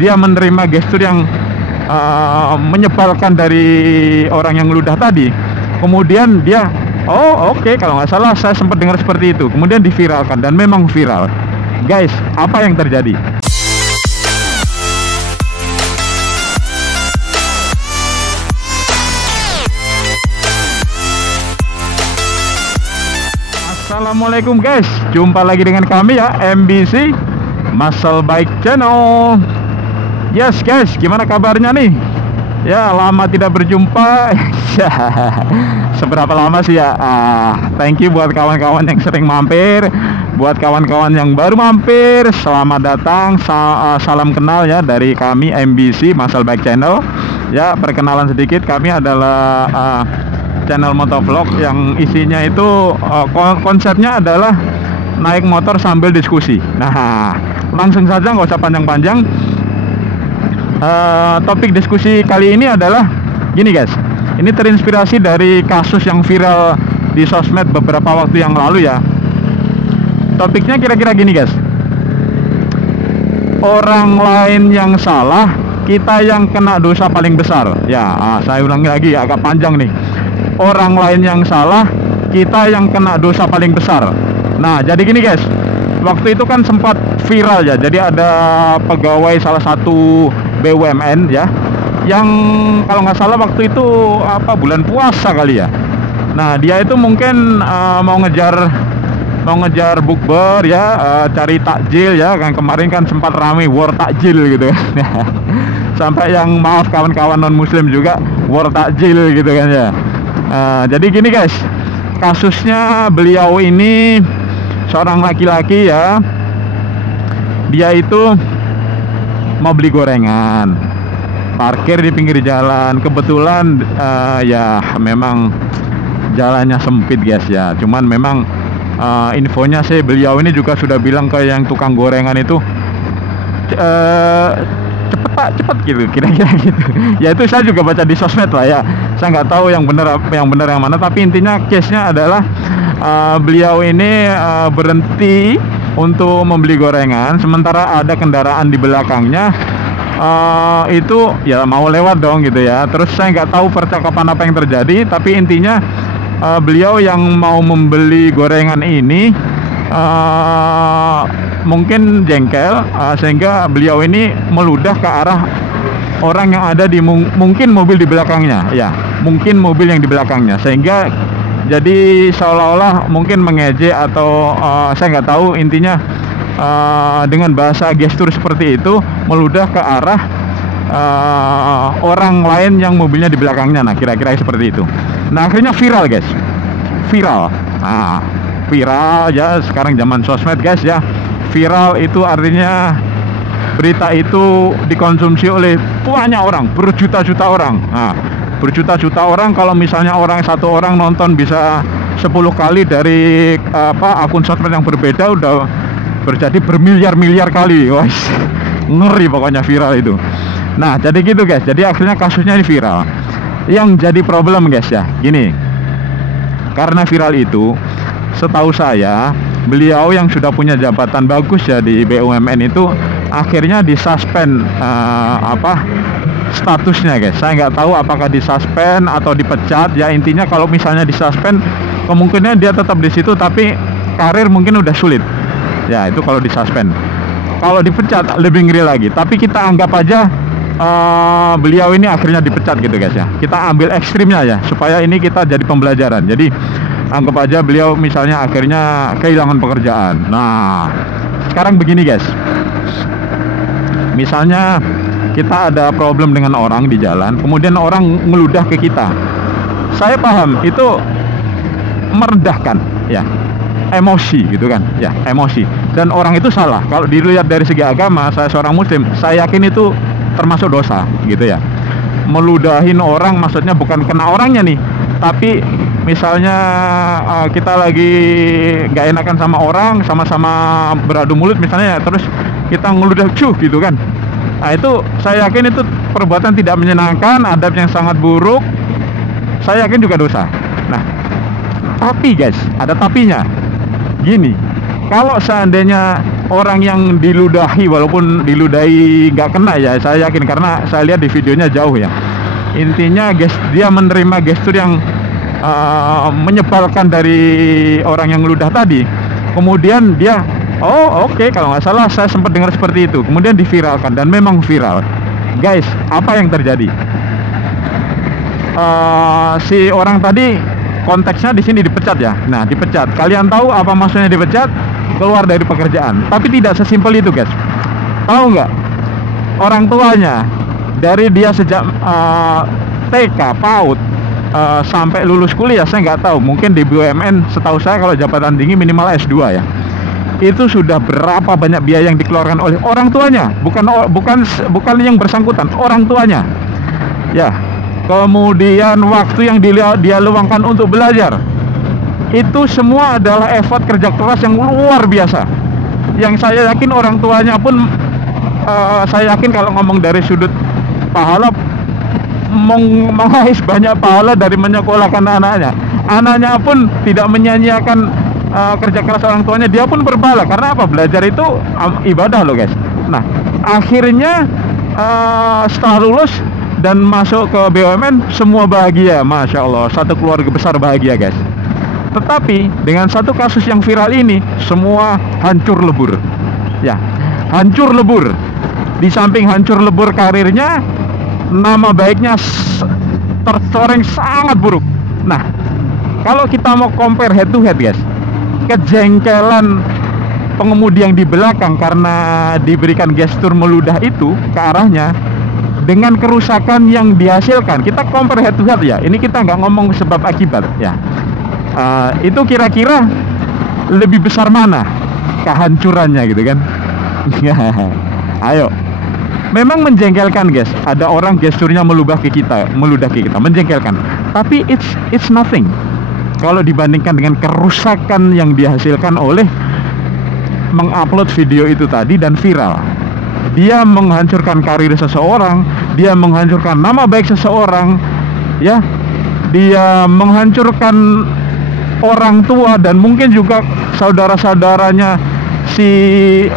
dia menerima gestur yang menyebalkan dari orang yang ngeludah tadi. Kemudian dia, oh oke, kalau nggak salah saya sempat dengar seperti itu. Kemudian diviralkan dan memang viral. Guys, apa yang terjadi? Assalamualaikum guys, jumpa lagi dengan kami ya, MBC Muscle Bike Channel. Yes guys, gimana kabarnya nih? Ya, lama tidak berjumpa. Seberapa lama sih ya? Thank you buat kawan-kawan yang sering mampir. Buat kawan-kawan yang baru mampir, selamat datang. Salam kenal ya dari kami MBC Muscle Bike Channel. Ya, perkenalan sedikit, kami adalah channel motovlog yang isinya itu konsepnya adalah naik motor sambil diskusi. Nah, langsung saja, nggak usah panjang-panjang. Topik diskusi kali ini adalah gini guys, ini terinspirasi dari kasus yang viral di sosmed beberapa waktu yang lalu ya. Topiknya kira-kira gini guys, orang lain yang salah, kita yang kena dosa paling besar ya. Saya ulangi lagi, agak panjang nih. Orang lain yang salah, kita yang kena dosa paling besar. Nah, jadi gini guys, waktu itu kan sempat viral ya. Jadi ada pegawai salah satu BUMN ya, yang kalau nggak salah waktu itu bulan puasa kali ya. Nah, dia itu mungkin mau ngejar bukber ya, cari takjil ya. Kan kemarin kan sempat ramai war takjil gitu kan. Sampai yang, maaf kawan-kawan non muslim juga, war takjil gitu kan ya. Jadi gini guys, kasusnya beliau ini seorang laki-laki ya. Dia itu mau beli gorengan, parkir di pinggir jalan. Kebetulan ya memang jalannya sempit guys ya. Cuman memang infonya sih beliau ini juga sudah bilang ke yang tukang gorengan itu, cepet pak, cepet gitu, kira-kira gitu. Ya itu saya juga baca di sosmed lah ya. Saya nggak tahu yang benar yang mana, tapi intinya case-nya adalah beliau ini berhenti untuk membeli gorengan, sementara ada kendaraan di belakangnya itu ya mau lewat dong gitu ya. Terus saya nggak tahu percakapan apa yang terjadi, tapi intinya beliau yang mau membeli gorengan ini mungkin jengkel, sehingga beliau ini meludah ke arah orang yang ada di mungkin mobil di belakangnya ya, mungkin mobil yang di belakangnya, sehingga jadi seolah-olah mungkin mengejek atau saya nggak tahu, intinya dengan bahasa gestur seperti itu meludah ke arah orang lain yang mobilnya di belakangnya. Nah, kira-kira seperti itu. Nah, akhirnya viral guys, viral. Nah, viral ya, sekarang zaman sosmed guys ya. Viral itu artinya berita itu dikonsumsi oleh banyak orang, berjuta-juta orang. Nah, berjuta-juta orang, kalau misalnya satu orang nonton bisa 10 kali dari akun sosmed yang berbeda, udah berjadi bermiliar-miliar kali. Wah, ngeri pokoknya viral itu. Nah, jadi gitu guys, jadi akhirnya kasusnya ini viral. Yang jadi problem guys ya, gini, karena viral itu, setahu saya beliau yang sudah punya jabatan bagus ya di BUMN itu akhirnya disuspend statusnya guys. Saya nggak tahu apakah disuspend atau dipecat ya. Intinya kalau misalnya disuspend, kemungkinan dia tetap di situ tapi karir mungkin udah sulit ya, itu kalau disuspend. Kalau dipecat lebih ngeri lagi, tapi kita anggap aja beliau ini akhirnya dipecat gitu guys ya. Kita ambil ekstrimnya ya, supaya ini kita jadi pembelajaran. Jadi anggap aja beliau misalnya akhirnya kehilangan pekerjaan. Nah, sekarang begini guys, misalnya kita ada problem dengan orang di jalan, kemudian orang ngeludah ke kita. Saya paham itu merendahkan ya, emosi gitu kan ya, emosi. Dan orang itu salah. Kalau dilihat dari segi agama, saya seorang muslim, saya yakin itu termasuk dosa gitu ya. Meludahin orang maksudnya bukan kena orangnya nih, tapi misalnya kita lagi nggak enakan sama orang, sama-sama beradu mulut misalnya, terus kita ngeludah gitu kan. Nah, itu saya yakin itu perbuatan tidak menyenangkan, adab yang sangat buruk. Saya yakin juga dosa. Nah, tapi guys, ada tapinya. Gini, Kalau seandainya orang yang diludahi, walaupun diludahi nggak kena ya, saya yakin karena saya lihat di videonya jauh ya. Intinya dia menerima gestur yang menyebalkan dari orang yang ludah tadi. Kemudian dia, oh oke, kalau nggak salah saya sempat dengar seperti itu. Kemudian diviralkan dan memang viral. Guys, apa yang terjadi? Si orang tadi konteksnya di sini dipecat ya. Nah, dipecat. Kalian tahu apa maksudnya dipecat? Keluar dari pekerjaan. Tapi tidak sesimpel itu, guys. Tahu nggak? Orang tuanya dari dia sejak TK, PAUD, sampai lulus kuliah, saya nggak tahu. Mungkin di BUMN, setahu saya kalau jabatan tinggi minimal S2 ya. Itu sudah berapa banyak biaya yang dikeluarkan oleh orang tuanya, bukan yang bersangkutan, orang tuanya. Ya. Kemudian waktu yang dia luangkan untuk belajar, itu semua adalah effort kerja keras yang luar biasa. Yang saya yakin orang tuanya pun, saya yakin kalau ngomong dari sudut pahala, mengais banyak pahala dari menyekolahkan anaknya. Anaknya pun tidak menyanyiakan kerja keras orang tuanya, dia pun berpahala. Karena apa? Belajar itu ibadah loh guys. Nah, akhirnya setelah lulus dan masuk ke BUMN, semua bahagia, Masya Allah, satu keluarga besar bahagia guys. Tetapi dengan satu kasus yang viral ini, semua hancur lebur. Ya, hancur lebur. Di samping hancur lebur karirnya, nama baiknya tercoreng sangat buruk. Nah, kalau kita mau compare head to head guys, kejengkelan pengemudi yang di belakang karena diberikan gestur meludah itu ke arahnya, dengan kerusakan yang dihasilkan, kita compare head to head ya. Ini kita nggak ngomong sebab akibat ya. Itu kira-kira lebih besar mana kehancurannya gitu kan? Ayo. Memang menjengkelkan guys. Ada orang gesturnya meludah ke kita, menjengkelkan. Tapi it's nothing kalau dibandingkan dengan kerusakan yang dihasilkan oleh mengupload video itu tadi dan viral. Dia menghancurkan karir seseorang, dia menghancurkan nama baik seseorang, ya. Dia menghancurkan orang tua dan mungkin juga saudara-saudaranya si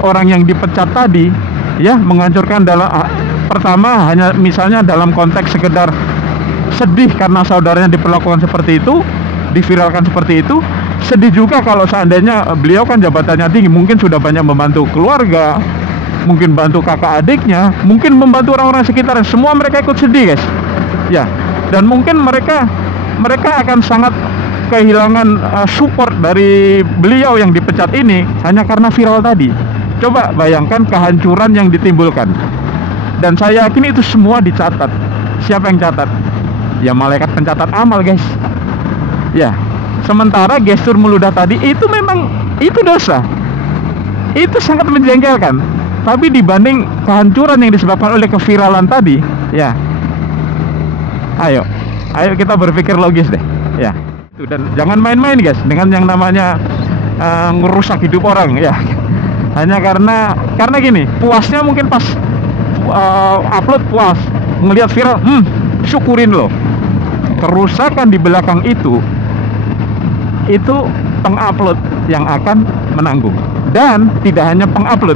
orang yang dipecat tadi, ya, menghancurkan dalam pertama hanya misalnya dalam konteks sekedar sedih karena saudaranya diperlakukan seperti itu, diviralkan seperti itu. Sedih juga kalau seandainya beliau kan jabatannya tinggi, mungkin sudah banyak membantu keluarga, mungkin bantu kakak adiknya, mungkin membantu orang-orang sekitar, semua mereka ikut sedih guys. Ya, dan mungkin mereka akan sangat kehilangan support dari beliau yang dipecat ini hanya karena viral tadi. Coba bayangkan kehancuran yang ditimbulkan. Dan saya yakin itu semua dicatat. Siapa yang catat? Ya malaikat pencatat amal guys. Ya, sementara gestur meludah tadi itu memang itu dosa. Itu sangat menjengkelkan. Tapi dibanding kehancuran yang disebabkan oleh keviralan tadi, ya, ayo kita berpikir logis deh, ya. Dan jangan main-main guys dengan yang namanya ngerusak hidup orang, ya. Hanya karena gini, puasnya mungkin pas upload puas, ngelihat viral, syukurin loh. Kerusakan di belakang itu pengupload yang akan menanggung. Dan tidak hanya pengupload,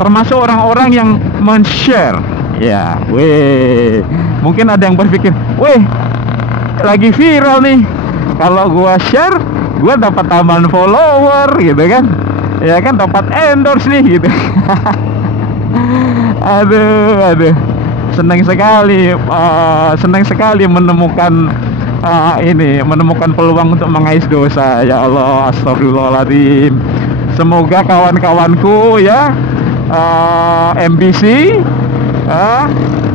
termasuk orang-orang yang men-share. Ya, mungkin ada yang berpikir, lagi viral nih, kalau gua share, gua dapat tambahan follower gitu kan, ya kan, dapat endorse nih gitu. aduh, senang sekali menemukan menemukan peluang untuk mengais dosa. Ya Allah, astagfirullahaladzim. Semoga kawan-kawanku ya, MBC,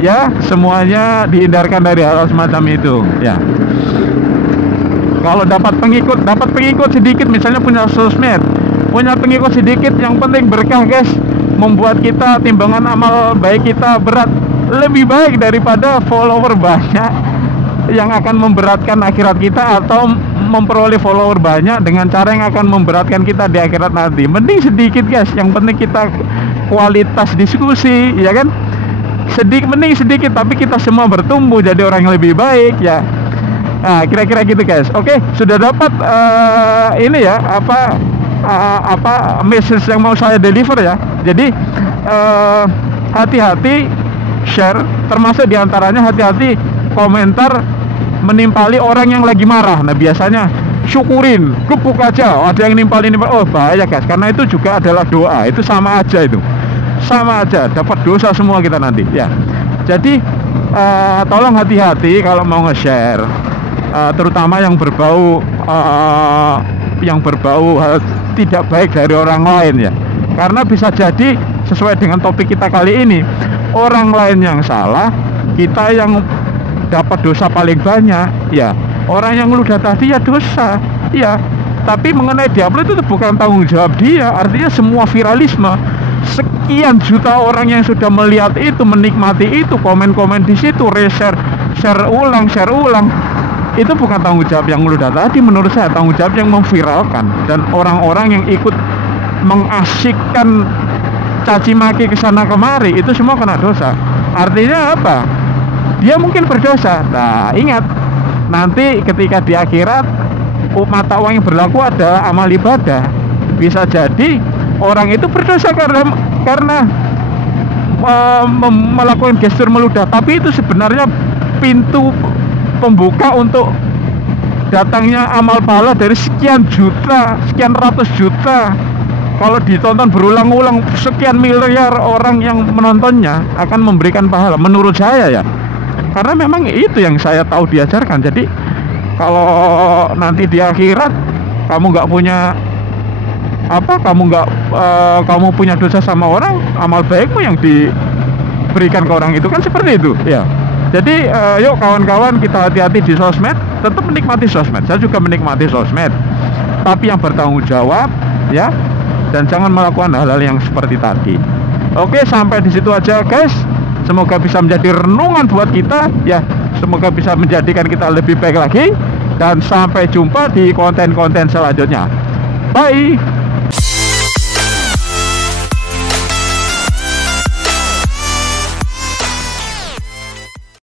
ya, semuanya dihindarkan dari hal semacam itu. Ya, kalau dapat pengikut sedikit, misalnya punya sosmed, punya pengikut sedikit, yang penting berkah guys. Membuat kita timbangan amal baik kita berat, lebih baik daripada follower banyak yang akan memberatkan akhirat kita, atau memperoleh follower banyak dengan cara yang akan memberatkan kita di akhirat nanti. Mending sedikit guys, yang penting kita kualitas diskusi, ya kan. Mending sedikit tapi kita semua bertumbuh jadi orang yang lebih baik, ya. Nah, kira-kira gitu guys. Oke, sudah dapat ini ya, message yang mau saya deliver ya. Jadi hati-hati share, termasuk diantaranya hati-hati komentar menimpali orang yang lagi marah. Nah biasanya syukurin, gebuk aja. Ada yang nimpalin, oh bahaya guys, karena itu juga adalah doa. Itu sama aja, itu sama aja, dapat dosa semua kita nanti ya. Jadi tolong hati-hati kalau mau nge-share, terutama yang berbau tidak baik dari orang lain ya. Karena bisa jadi sesuai dengan topik kita kali ini, orang lain yang salah, kita yang dapat dosa paling banyak ya. Orang yang ludah tadi ya dosa ya, tapi mengenai diupload itu bukan tanggung jawab dia. Artinya semua viralisme, sekian juta orang yang sudah melihat itu, menikmati itu, komen-komen di situ, share ulang, itu bukan tanggung jawab yang ludah tadi. Menurut saya tanggung jawab yang memviralkan, dan orang-orang yang ikut mengasyikkan caci maki ke sana kemari, itu semua kena dosa. Artinya apa? Dia mungkin berdosa. Nah ingat, nanti ketika di akhirat mata uang yang berlaku adalah amal ibadah. Bisa jadi orang itu berdosa karena melakukan gestur meludah, tapi itu sebenarnya pintu pembuka untuk datangnya amal pahala dari sekian juta, sekian ratus juta. Kalau ditonton berulang-ulang sekian miliar orang yang menontonnya akan memberikan pahala, menurut saya ya. Karena memang itu yang saya tahu diajarkan. Jadi kalau nanti di akhirat kamu nggak punya kamu punya dosa sama orang, amal baikmu yang diberikan ke orang itu kan seperti itu ya. Jadi yuk kawan-kawan, kita hati-hati di sosmed, tetap menikmati sosmed. Saya juga menikmati sosmed, tapi yang bertanggung jawab ya, dan jangan melakukan hal-hal yang seperti tadi. Oke, sampai di situ aja guys. Semoga bisa menjadi renungan buat kita ya. Semoga bisa menjadikan kita lebih baik lagi. Dan sampai jumpa di konten-konten selanjutnya. Bye.